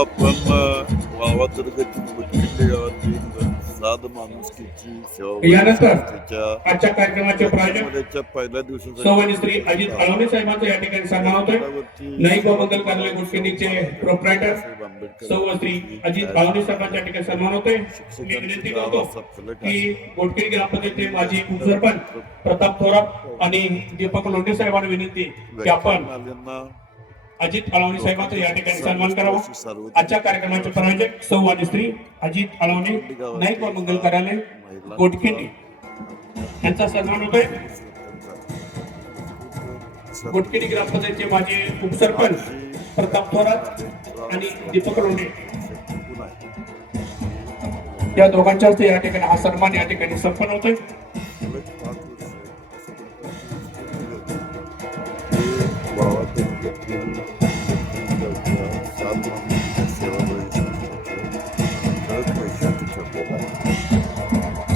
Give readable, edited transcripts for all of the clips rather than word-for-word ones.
आपण वावा तालुक्यातील बुटकिल्ले गावातील साध माणुसकीची सेवा यानंतर संस्थेच्या आजच्या कार्यक्रमाचे प्रायोजक मध्ये पहिल्या दिवसाचा सौवानी श्री अजित अळवणे साहेबांचा या ठिकाणी सन्मान होतोय. नाईक व मंगल कार्यालय गुटखेडीचे प्रोप्रायटर सौवानी श्री अजित अळवणे साहेबांच्या या ठिकाणी सन्मान होतोय. मी विनंती करतो की गुटखेडी ग्रामपंचायतचे माजी उपसरपंच प्रताप थोरात आणि दीपक लोंढे साहेबांना विनंती की आपण अजित अळवणे साहेबांचा या ठिकाणी सन्मान करावा. आजच्या कार्यक्रमाचे प्रायोजक सौवानी श्री अजित अळवणे नाईक व मंगल कार्यालय गुटखेडी यांचा सन्मान होतोय. गुटखेडी ग्रामपंचायतचे माजी उपसरपंच प्रताप थोरात आणि दीपक लोंढे या दोघांच्या हस्ते या ठिकाणी हा सन्मान या ठिकाणी संपन्न होतोय.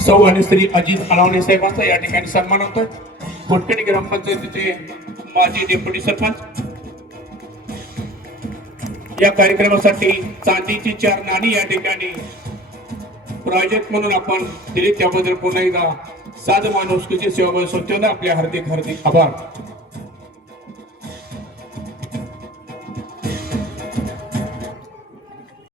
सौवानी श्री अजित अळवणे साहेबांचा या ठिकाणी सन्मान होतोय. गुटखेडी ग्रामपंचायतीचे माजी डेप्युटी सरपंच या कार्यक्रमासाठी चांदीची 4 नाणी या ठिकाणी प्रायोजक म्हणून आपण दिली, त्याबद्दल पुन्हा एकदा साध माणुसकीची सेवा संस्थेने आपले हार्दिक आभार.